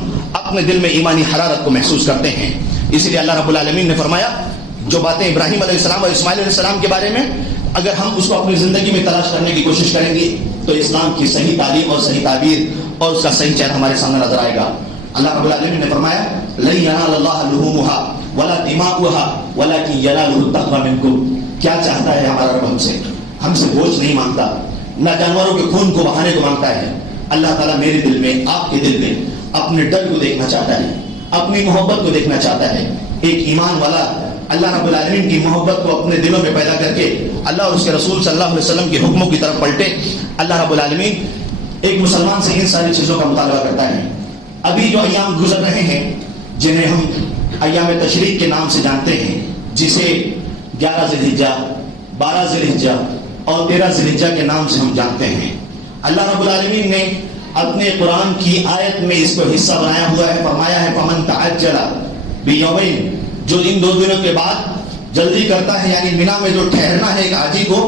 اپنے دل میں ایمانی حرارت کو محسوس کرتے ہیں. اس لیے اللہ رب العالمین نے فرمایا جو باتیں ابراہیم علیہ السلام اور اسماعیل علیہ السلام کے بارے میں اگر ہم اس کو اپنی زندگی میں تلاش کرنے کی کوشش کریں گے تو اسلام کی صحیح تعلیم اور صحیح تعبیر اور اس کا صحیح چہرہ ہمارے سامنے نظر آئے گا. اللہ رب العالمین نے فرمایا لن ینال اللہ لحومها ولا دماؤها ولکن ینالہ التقوی منکم. کیا چاہتا ہے ہمارا رب ہم سے گوشت نہیں مانگتا, نہ جانوروں کے خون کو بہانے کو مانگتا ہے. اللہ تعالیٰ میرے دل میں, آپ کے دل میں اپنے ڈر کو دیکھنا چاہتا ہے, اپنی محبت کو دیکھنا چاہتا ہے. ایک ایمان والا اللہ رب العالمین کی محبت کو اپنے دلوں میں پیدا کر کے اللہ اور اس کے رسول صلی اللہ علیہ وسلم کے حکموں کی طرف پلٹے. اللہ رب العالمین ایک مسلمان سے ان ساری چیزوں کا مطالبہ کرتا ہے. ابھی جو ایام گزر رہے ہیں جنہیں ہم ایام تشریق کے نام سے جانتے ہیں, جسے 11 ذی الحجہ, 12 ذی الحجہ اور 13 ذی الحجہ کے نام سے ہم جانتے ہیں, اللہ رب العالمین نے اپنے قرآن کی آیت میں اس کو حصہ بنایا ہوا ہے. فرمایا ہے فمن تعجل بیومین, جو ان 2 دنوں کے بعد جلدی کرتا ہے, یعنی مینا میں جو ٹھہرنا ہے ایک حاجی کو,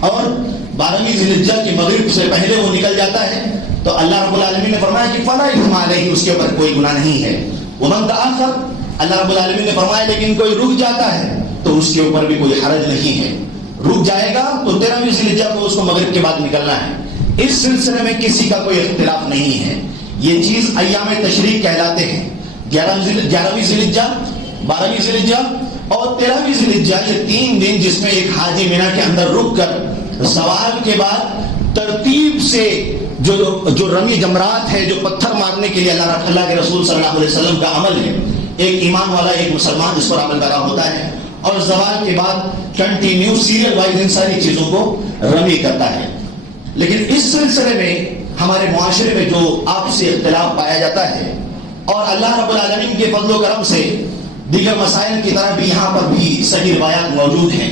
اور 12ویں ذی الحجہ کی مغرب سے پہلے وہ نکل جاتا ہے, تو اللہ رب العالمین نے فرمایا کہ فلا اثم علیہ, اس کے اوپر کوئی گناہ نہیں ہے. ومن تأخر, اللہ رب العالمین نے فرمایا لیکن کوئی رک جاتا ہے تو اس کے اوپر بھی کوئی حرج نہیں ہے. رک جائے گا تو 13ویں ذی الحجہ کو اس کو مغرب کے بعد نکلنا ہے. اس سلسلے میں کسی کا کوئی اختلاف نہیں ہے. یہ چیز ایام تشریق کہلاتے ہیں. 11ویں ذی الحجہ, 12ویں ذی الحجہ اور 13ویں ذی الحجہ, یہ 3 دن جس میں ایک حاجی مینا کے اندر رک کر سوال کے بعد ترتیب سے جو رمی جمرات ہے, جو پتھر مارنے کے لیے اللہ کے رسول صلی اللہ علیہ وسلم کا عمل ہے, ایک ایمان والا ایک مسلمان اس پر عمل کرا ہوتا ہے اور زوال کے بعد کنٹینیو سیریل وائز ان ساری چیزوں کو رمی کرتا ہے. لیکن اس سلسلے میں ہمارے معاشرے میں جو آپسی اختلاف پایا جاتا ہے, اور اللہ رب العالمین کے فضل و کرم سے دیگر مسائل کی طرح بھی یہاں پر بھی صحیح روایات موجود ہیں.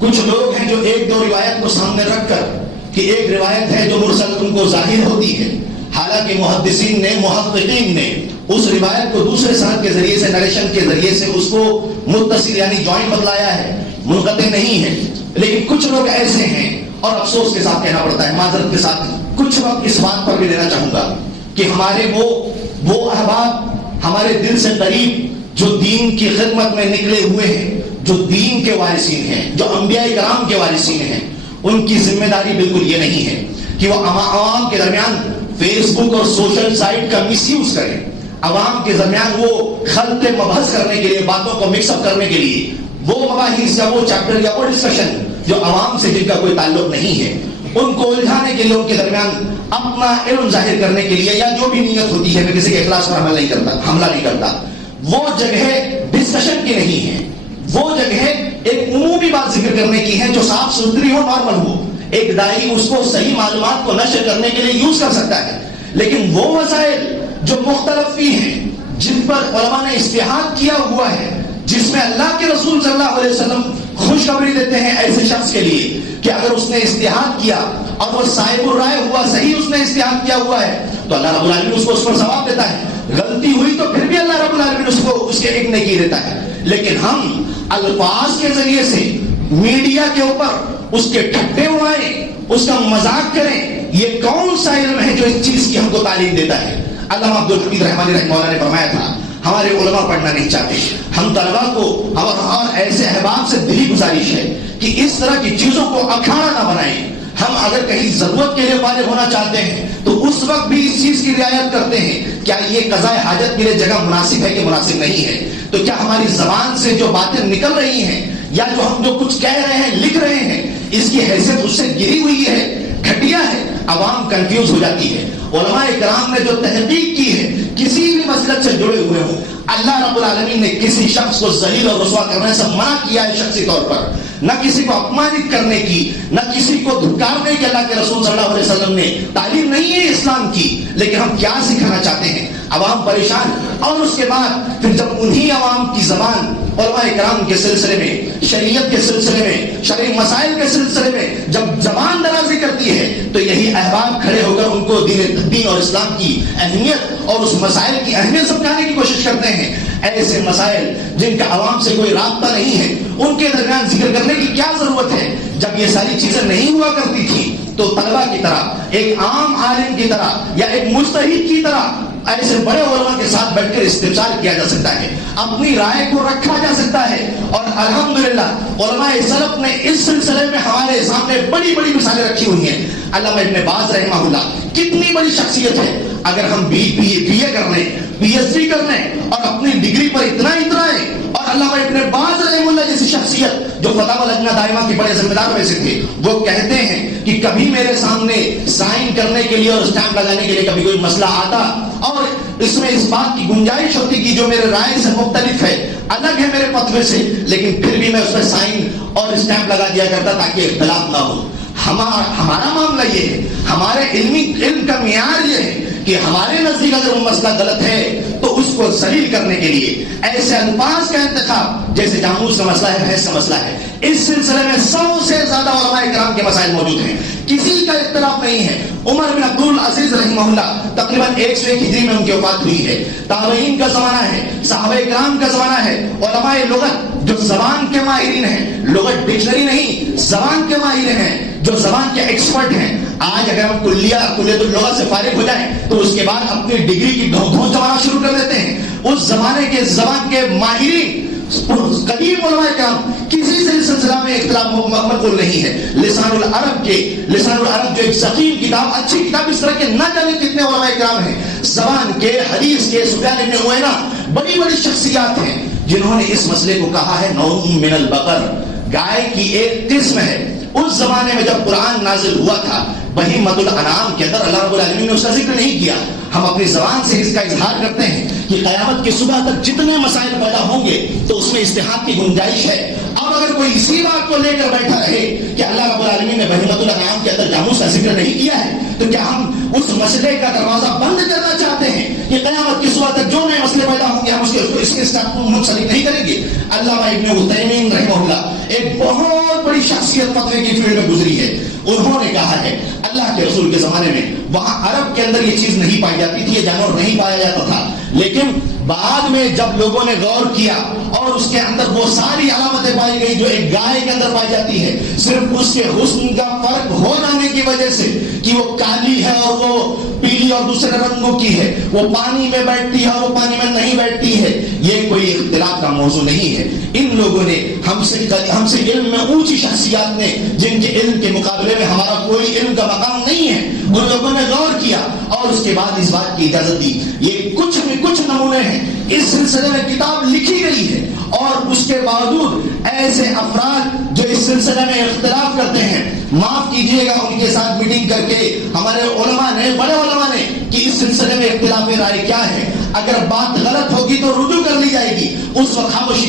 کچھ لوگ ہیں جو 1-2 روایت کو سامنے رکھ کر کہ ایک روایت ہے جو مرسل ان کو ظاہر ہوتی ہے, حالانکہ محدثین نے, محققین نے اس روایت کو دوسرے سند کے ذریعے سے, نریشن کے ذریعے سے اس کو متصل یعنی جوائنٹ بتلایا ہے, منقطع نہیں ہے. لیکن کچھ لوگ ایسے ہیں, اور افسوس کے ساتھ کہنا پڑتا ہے, معذرت کے ساتھ کچھ وقت اس بات پر بھی لینا چاہوں گا کہ ہمارے وہ احباب ہمارے دل سے قریب جو دین کی خدمت میں نکلے ہوئے ہیں, جو دین کے وارثین ہیں, جو انبیاء کرام کے وارثین ہیں, ان کی ذمہ داری بالکل یہ نہیں ہے کہ وہ عوام کے درمیان فیس بک اور سوشل سائٹ کا مس یوز کریں, عوام کے درمیان وہ خلط مبحث کرنے کے لیے, باتوں کو مکس اپ کرنے کے لیے وہ مباحث یا وہ چیپٹر یا وہ ڈسکشن جو عوام سے جن کا کوئی تعلق نہیں ہے, ان کو الجھانے کے لیے, ان کے درمیان اپنا علم ظاہر کرنے کے لیے, یا جو بھی نیت ہوتی ہے, میں کسی کے اخلاص پر حملہ نہیں کرتا, وہ جگہ ڈسکشن کی نہیں ہے. وہ جگہ ایک عمومی بات ذکر کرنے کی ہے جو صاف ستھری ہو, نارمل ہو. ایک داعی اس کو صحیح معلومات کو نشر کرنے کے لیے یوز کر سکتا ہے. لیکن وہ مسائل جو مختلف بھی ہیں, جن پر علماء نے اجتہاد کیا ہوا ہے, جس میں اللہ کے رسول صلی اللہ علیہ وسلم خوشخبری دیتے ہیں ایسے شخص کے لیے کہ اگر اس نے اجتہاد کیا اور وہ صاحب الرائے ہوا, صحیح اس نے اجتہاد کیا ہوا ہے, تو اللہ رب العالمین اس کو اس پر ثواب دیتا ہے. غلطی ہوئی تو پھر بھی اللہ رب العالمین اس کو اس کے ایک نیکی دیتا ہے. لیکن ہم الفاظ کے ذریعے سے میڈیا کے اوپر اس کے ٹھٹے اڑائیں, اس کا مذاق کریں, یہ کون سا علم ہے جو اس چیز کی ہم کو تعلیم دیتا ہے؟ علامہ عبدالحمید رحمانی رحمہ اللہ نے فرمایا تھا ہمارے علماء پڑھنا نہیں چاہتے. ہم طلبا کو اور ایسے احباب سے دلی گزارش ہے کہ اس طرح کی چیزوں کو اکھاڑا نہ بنائیں. ہم اگر کہیں ضرورت کے لیے فارغ ہونا چاہتے ہیں تو اس وقت بھی اس چیز کی رعایت کرتے ہیں, کیا یہ قضاء حاجت کے لیے جگہ مناسب ہے کہ مناسب نہیں ہے. تو کیا ہماری زبان سے جو باتیں نکل رہی ہیں یا جو ہم جو کچھ کہہ رہے ہیں, لکھ رہے ہیں, اس کی حیثیت اس سے گری ہوئی ہے, گھٹیا ہے, عوام کنفیوز ہو جاتی ہے. علماء کرام نے جو تحقیق کی ہے کسی بھی مسلک سے جڑے ہوئے ہوں, اللہ رب العالمین نے کسی شخص کو ذلیل اور رسوا کرنے سے منع کیا ہے شخصی طور پر, نہ کسی کو اپمانت کرنے کی, نہ کسی کو دھکارنے کی. اللہ کے رسول صلی اللہ علیہ وسلم نے تعلیم نہیں ہے اسلام کی, لیکن ہم کیا سکھانا چاہتے ہیں؟ عوام پریشان. اور اس کے بعد پھر جب انہی عوام کی زبان علماء کرام کے سلسلے میں, شریعت کے سلسلے میں, شرعی مسائل کے سلسلے میں جب زبان درازی کرتی ہے, تو یہی احباب کھڑے ہو کر ان کو دین اور اسلام کی اہمیت اور اس مسائل کی اہمیت سمجھانے کی کوشش کرتے ہیں. ایسے مسائل جن کا عوام سے کوئی رابطہ نہیں ہے, ان کے درمیان ذکر کرنے کی کیا ضرورت ہے؟ جب یہ ساری چیزیں نہیں ہوا کرتی تھی تو طلبہ کی طرح, ایک عام عالم کی طرح یا ایک مجتہد کی طرح ایسے بڑے علماء کے ساتھ بیٹھ کر استفسار کیا جا سکتا ہے، اپنی رائے کو رکھا جا سکتا ہے. اور الحمدللہ علماء سلف نے اس سلسلے میں ہمارے سامنے بڑی بڑی مثالیں رکھی ہوئی ہیں. علامہ ابن باز رحمہ اللہ کتنی بڑی شخصیت ہے. اگر ہم بی اے کر لیں، پی ایچ ڈی کر لیں اور اپنی ڈگری پر اتنا اترائیں، اور علامہ ابن باز رحمہ اللہ جیسی شخصیت جو فتاوی لجنہ دائمہ کے بڑے ذمہ دار میں سے تھے، وہ کہتے ہیں کہ کبھی میرے سامنے سائن کرنے کے لیے اور اسٹامپ لگانے کے لیے کبھی کوئی مسئلہ آتا اور اس میں اس بات کی گنجائش ہوتی کہ جو میرے رائے سے مختلف ہے، الگ ہے میرے فتوے سے، لیکن پھر بھی میں اس میں سائن اور اسٹامپ لگا دیا کرتا تاکہ اختلاف نہ ہو. ہمارا معاملہ یہ ہے، ہمارے علم کا معیار یہ ہے کہ ہمارے نزدیک اگر وہ مسئلہ غلط ہے تو اس کو ذلیل کرنے کے لیے ایسے الفاظ کا انتخاب، جیسے جاموس کا مسئلہ ہے، بحث کا مسئلہ ہے، اس سلسلے میں 100 سے زیادہ علماء کرام کے مسائل موجود ہیں، کسی کا اختلاف نہیں ہے. عمر بن عبد العزیز رحمہ اللہ تقریباً 101 ہجری میں ان کی وفات ہوئی ہے. تابعین کا زمانہ ہے، صحابہ کرام کا زمانہ ہے. علماء لغت جو زبان کے ماہرین ہیں، لغت ڈکشنری نہیں، زبان کے ماہر ہیں، جو زبان کے ایکسپرٹ ہیں. آج اگر ہم کلیت اللغت سے فارغ ہو جائیں تو اس کے بعد اپنی ڈگری کی گھونچ جمانا شروع کر دیتے ہیں. اس زمانے کے زبان کے ماہرین قدیم علماء کرام کسی سے اس سلسلہ میں اختلاف مقبول نہیں ہے. لسان العرب جو ایک ضخیم کتاب، اچھی کتاب، اس طرح کے نہ جانے کتنے علماء کرام ہیں. زبان کے، حدیث کے، سفیان بن عیینہ، بڑی بڑی شخصیات ہیں جنہوں نے اس مسئلے کو کہا ہے نوع من البقر، گائے کی ایک قسم ہے. اس زمانے میں جب قرآن نازل ہوا تھا، بہیمۃ الانعام کے اندر اللہ رب العالمین نے اس کا ذکر نہیں کیا. ہم اپنی زبان سے اس کا اظہار کرتے ہیں کہ قیامت کی صبح تک جتنے مسائل پیدا ہوں گے تو اس میں اجتہاد کی گنجائش ہے. اب اگر کوئی اسی بات کو لے کر بیٹھا رہے کہ اللہ رب العالمین نے بہیمۃ الانعام کے اندر جاموس کا ذکر نہیں کیا ہے، تو کیا ہم اس مسئلے کا دروازہ بند کرنا چاہتے ہیں کہ قیامت کی صبح تک جو نئے مسئلے پیدا ہوں گے ہم اس کے ساتھ منسلک نہیں کریں گے؟ علامہ ابن عثیمین رحمہ اللہ ایک بہت بڑی شخصیت فتوے کی فیلڈ میں گزری ہے. انہوں نے کہا ہے اللہ کے رسول کے زمانے میں وہاں عرب کے اندر یہ چیز نہیں پائی جاتی تھی، یہ جانور نہیں پایا جاتا تھا، لیکن بعد میں جب لوگوں نے غور کیا اور اس کے اندر وہ ساری علامتیں پائی گئی جو ایک گائے کے اندر پائی جاتی ہے، صرف اس کے حسن کا فرق ہو جانے کی وجہ سے کہ وہ کالی ہے اور وہ پیلی اور دوسرے رنگوں کی ہے، وہ پانی میں بیٹھتی ہے اور وہ پانی میں نہیں بیٹھتی ہے، یہ کوئی اختلاف کا موضوع نہیں ہے. ان لوگوں نے ہم سے علم میں اونچی شخصیات نے، جن کے علم کے مقابلے میں ہمارا کوئی علم کا مقام نہیں ہے، ان لوگوں نے غور کیا اور اس کے بعد اس بات کی اجازت دی. یہ کچھ نمونے ہیں. اس سلسلے میں کتاب لکھی گئی ہے اور اس کے باوجود ایسے افراد جو اس سلسلے میں اختلاف کرتے ہیں، معاف کیجئے گا، ان کے ساتھ میٹنگ کر کے ہمارے علماء نے، بڑے علماء نے، کہ اس سلسلے میں اختلاف رائے کیا ہے، اگر بات غلط ہوگی تو رجوع کر لی جائے گی. اس وقت خاموشی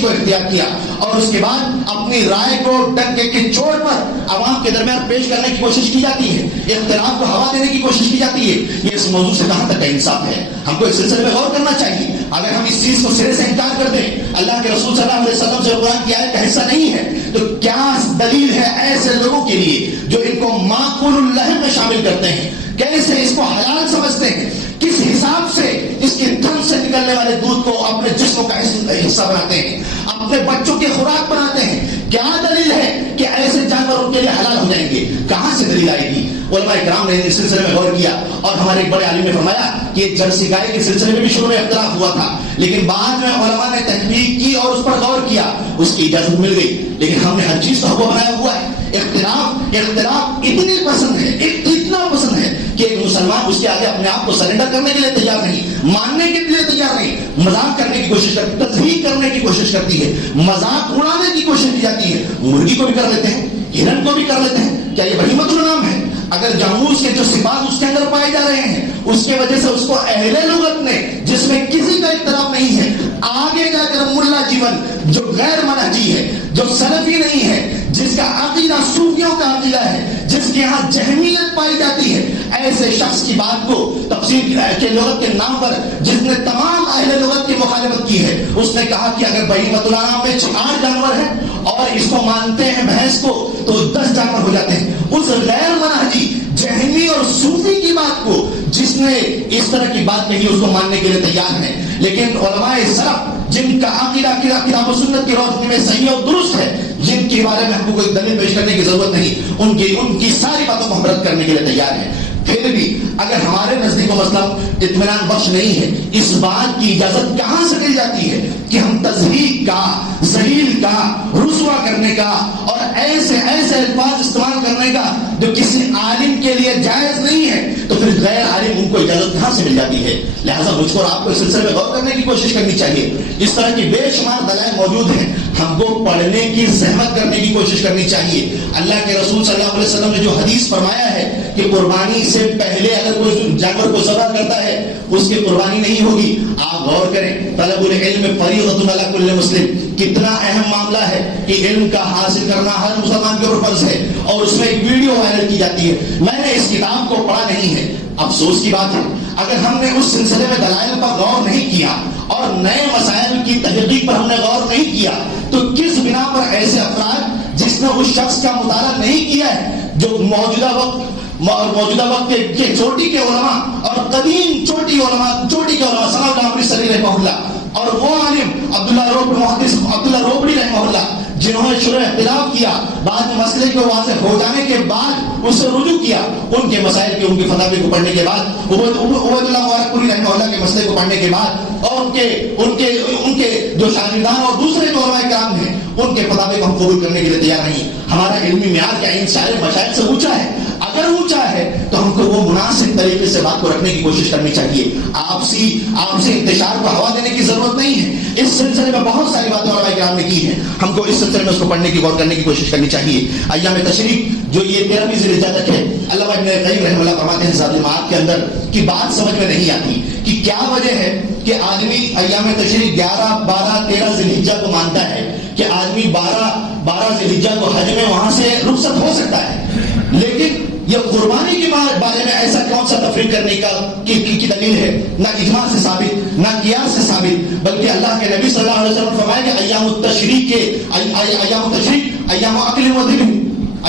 کو اختیار کیا اور اس کے بعد اپنی رائے کو ڈنکے کے چوٹ پر عوام کے درمیان پیش کرنے کی کوشش کی جاتی ہے، اختلاف کو ہوا دینے کی کوشش کی جاتی ہے. یہ اس موضوع سے کہاں تک کا انصاف ہے؟ ہم کو اس سلسلے میں غور کرنا چاہیے. اگر ہم اس چیز کو سرے سے انکار کر دیں، اللہ کے رسول صلی اللہ علیہ وسلم سے قرآن کی آیت کا حصہ نہیں ہے، تو کیا دلیل ہے ایسے لوگوں کے لیے جو ان کو معقول اللحم میں شامل کرتے ہیں، کیسے اس کو حلال سمجھتے ہیں، کس حساب سے اس کے تھن سے نکلنے والے دودھ کو اپنے جسم کا حصہ بناتے ہیں، اپنے بچوں کی خوراک بناتے ہیں؟ کیا دلیل ہے کہ ایسے جانور ان کے لیے حلال ہو جائیں گے؟ کہاں سے دلیل آئے گی؟ علماء کرام نے اس سلسلے میں غور کیا اور ہمارے ایک بڑے عالم نے فرمایا کہ جرسی گائے کے سلسلے میں بھی شروع میں اختلاف ہوا تھا، لیکن بعد میں علماء نے تحقیق کی اور اس پر غور کیا، اس کی اجازت مل گئی. لیکن ہم نے ہر چیز کو بنایا ہوا ہے. اختلاف اتنی پسند ہے، اتنا پسند ہے کہ ایک مسلمان اس کے آگے اپنے آپ کو سرنڈر کرنے کے لیے تیار نہیں، ماننے کے لیے تیار نہیں، مذاق کرنے کی کوشش کرتی، تضحیق کرنے کی کوشش کرتی ہے، مذاق اڑانے کی کوشش کی جاتی ہے. مرغی کو بھی کر لیتے ہیں، ہرن کو بھی کر لیتے ہیں. کیا یہ بہیمۃ الانعام ہے؟ اگر جاموس کے جو صفات اس کے اندر پائے جا رہے ہیں، اس کے وجہ سے اس کو اہل لغت نے، جس میں کسی کا اختلاف نہیں ہے، آگے جا کر ملا جیون جو غیر منہجی ہے، جو سلفی نہیں ہے، جس کا عقیدہ صوفیوں کا عقیدہ ہے، جس کے ہاں جہمیت پائی جاتی ہے، ایسے شخص کی بات کو تفسیر کے لغت کے نام پر جس نے تمام اہل لغت کی مخالفت کی ہے، اس نے کہا کہ اگر بہیمۃ الانعام میں 8 جانور ہیں اور اس کو مانتے ہیں بھینس کو تو 10 جانور ہو جاتے ہیں. اس غیر منہجی جہمی اور صوفی کی بات کو جس نے اس طرح کی بات کہی اس کو ماننے کے لیے تیار ہیں. لیکن علماء سلف جن کا عقیدہ کتاب و سنت کی روشنی میں صحیح اور درست ہے، جن کے بارے میں ہم کو کوئی دلیل پیش کرنے کی ضرورت نہیں، ان کی ساری باتوں کو ہم رد کرنے کے لیے تیار ہیں. پھر پھر بھی اگر ہمارے نزدیک مسئلہ اطمینان بخش نہیں ہے، اس بات کی اجازت کہاں سے مل جاتی ہے کہ ہم تضحیق کا، ذلیل کا، رسوا کرنے کا اور ایسے الفاظ استعمال کرنے کا جو کسی عالم کے لیے جائز نہیں ہے، تو پھر غیر عالم ان کو اجازت کہاں سے مل جاتی ہے؟ لہٰذا مجھ کو اور آپ کو اس سلسلے میں غور کرنے کی کوشش کرنی چاہیے. اس طرح کی بے شمار دلائل موجود ہیں، ہم کو پڑھنے کی زحمت کرنے کی کوشش کرنی چاہیے. اللہ کے رسول صلی اللہ علیہ وسلم نے جو حدیث فرمایا ہے کہ قربانی سے پہلے اگر کوئی جانور کو ذبح کرتا ہے اس کی قربانی نہیں ہوگی. آپ غور کریں، طلب العلم فریضۃ علی کل مسلم، کتنا اہم معاملہ ہے کہ علم کا حاصل کرنا ہر مسلمان کے اوپر فرض ہے. اور اس میں ایک ویڈیو وائرل کی جاتی ہے. میں نے اس کتاب کو پڑھا نہیں ہے، افسوس کی بات ہے. اگر ہم نے اس سلسلے میں دلائل پر غور نہیں کیا اور نئے مسائل کی تحقیق پر ہم نے غور نہیں کیا، تو کس بنا پر ایسے افراد جس نے اس شخص کا مطالعہ نہیں کیا ہے، جو موجودہ وقت کے چوٹی کے علماء اور قدیم چوٹی کے علماء ثنا اللہ امرتسری رحمہ اللہ اور وہ عالم عبداللہ روبڑی رحمہ اللہ جنہوں نے شروع اختلاف کیا، بعد میں مسئلے کو واضح ہو جانے کے بعد اس سے رجوع کیا، ان کے مسائل کے، ان کے فتاوی کو پڑھنے کے بعد، عبید اللہ مبارک پوری رحمہ اللہ کے مسئلے کو پڑھنے کے بعد اور ان کے جو شاگردان اور دوسرے جو علماء کرام ہیں ان کے فتاوی کو ہم قبول کرنے کے لیے تیار نہیں. ہمارا علمی معیار کیا ان سارے مشائل سے اونچا ہے؟ اگر اونچا ہے تو ہم کو وہ مناسب طریقے سے بات کو رکھنے کی کوشش کرنی چاہیے. آپسی انتشار کو ہوا دینے کی ضرورت نہیں ہے. اس سلسلے میں بہت ساری باتیں علماء کرام نے کی ہیں، ہم کو اس سلسلے میں اس کو پڑھنے کی، غور کرنے کی کوشش کرنی چاہیے. ایام تشریق جو یہ 13ویں ذی الحجہ تک ہے، علامہ ابن القیم رحمہ اللہ فرماتے ہیں زاد المعاد کے اندر کی بات سمجھ میں نہیں آتی کہ کیا وجہ ہے کہ آدمی ایام تشریق 11، 12، 13 ذی الحجہ کو مانتا ہے کہ آدمی 12 ذی الحجہ کو حج میں وہاں سے رخصت ہو سکتا ہے، لیکن یہ قربانی کے بارے میں ایسا کون سا تفریق کرنے کی دلیل ہے؟ نہ اجماع سے ثابت، نہ قیاس سے ثابت، بلکہ اللہ کے نبی صلی اللہ علیہ وسلم فرمایا کہ ایام التشریق ایام اکل و ذکر،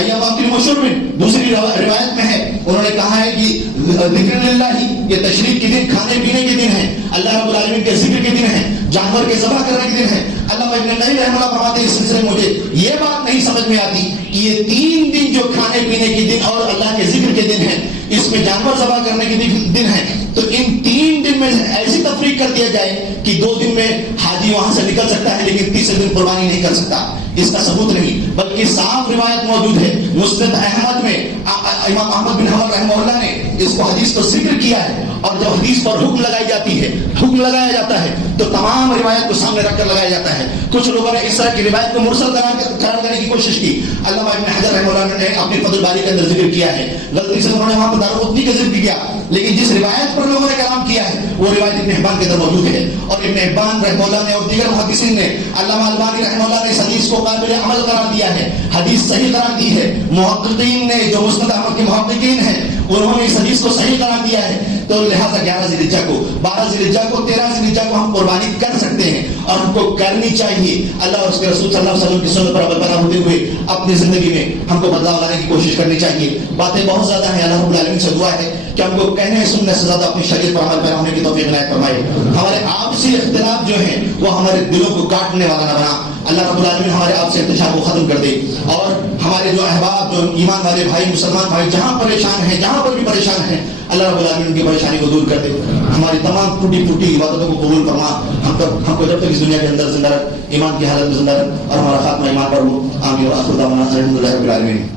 ایام اکل و شرب. دوسری روایت میں ہے، انہوں نے کہا ہے کہ ذکر اللہ، یہ تشریق کے دن کھانے پینے کے دن ہیں، اللہ رب العالمین کے ذکر کے دن ہیں، جانور کے ذبح کرنے کے دن ہیں. اللہ ابن القیم رحمہ اللہ فرماتے ہیں اس سلسلے میں مجھے یہ بات نہیں سمجھ میں آتی کہ یہ 3 دن جو کھانے پینے کے دن اور اللہ کے ذکر کے دن ہیں، اس میں جانور ذبح کرنے کے دن ہیں، تو ان 3 دن میں ایسی تفریق کر دیا جائے کہ 2 دن میں حاجی وہاں سے نکل سکتا ہے لیکن تیسرے دن قربانی نہیں کر سکتا. اس کا ثبوت نہیں، بلکہ صاف روایت موجود ہے. مسند احمد میں امام احمد بن حنبل رحمہ اللہ نے اس کو حدیث کو ذکر کیا ہے، اور جب حدیث پر حکم لگائی جاتی ہے، حکم لگایا جاتا ہے تو تمام روایت کو سامنے رکھ کر لگایا جاتا ہے. کچھ لوگوں نے اس طرح کی روایت کو مرسل قرار دینے کی کوشش کی. علامہ ابن حجر رحمہ اللہ نے اپنی فتح الباری کے اندر ذکر کیا ہے، غلطی سے انہوں نے وہاں پر دارقطنی کا ذکر کیا، لیکن جس روایت پر لوگوں نے کلام کیا ہے وہ روایت ابن حبان کے اندر موجود ہے. اور ابن حبان رحمہ اللہ نے اور دیگر محدثین نے، علامہ البانی رحمہ اللہ نے اس حدیث کو قابل عمل قرار دیا ہے، حدیث صحیح قرار دی ہے. محققین نے جو مسند احمد کے محققین ہیں انہوں نے اس حدیث کو صحیح قرار دیا ہے. تو لہٰذا 11 ذی الحجہ کو، 12 ذی الحجہ کو، 13 ذی الحجہ کو ہم قربانی کر سکتے ہیں اور ہم کو کرنی چاہیے. اللہ اور اس کے رسول صلی اللہ علیہ وسلم کی سنت پر عمل پیرا ہوتے ہوئے اپنی زندگی میں ہم کو بدلاؤ لانے کی کوشش کرنی چاہیے. باتیں بہت زیادہ ہیں، اللہ رب العالمین سے دعا ہے کہ ہم کو کہنے سننے سے زیادہ اپنی شریعت پر عمل پیرا ہونے کی توفیق عنایت فرمائے. ہمارے آپسی اختلاف جو ہیں وہ ہمارے دلوں کو کاٹنے والا نہ بنا. اللہ رب العالمین ہمارے آپ سے انتشار کو ختم کر دے اور ہمارے جو احباب، جو ایمان والے بھائی، مسلمان بھائی جہاں پریشان ہیں، جہاں پر بھی پریشان ہیں، اللہ رب العالمین ان کی پریشانی کو دور کر دے. ہماری تمام ٹوٹی پھوٹی عبادتوں کو قبول فرما. ہم کو جب تک اس دنیا کے اندر زندہ رکھ، ایمان کی حالت میں زندہ رکھ اور ہمارا خاتمہ ایمان پر ہو. آمین. وآخر دعوانا الحمد للہ رب العالمین.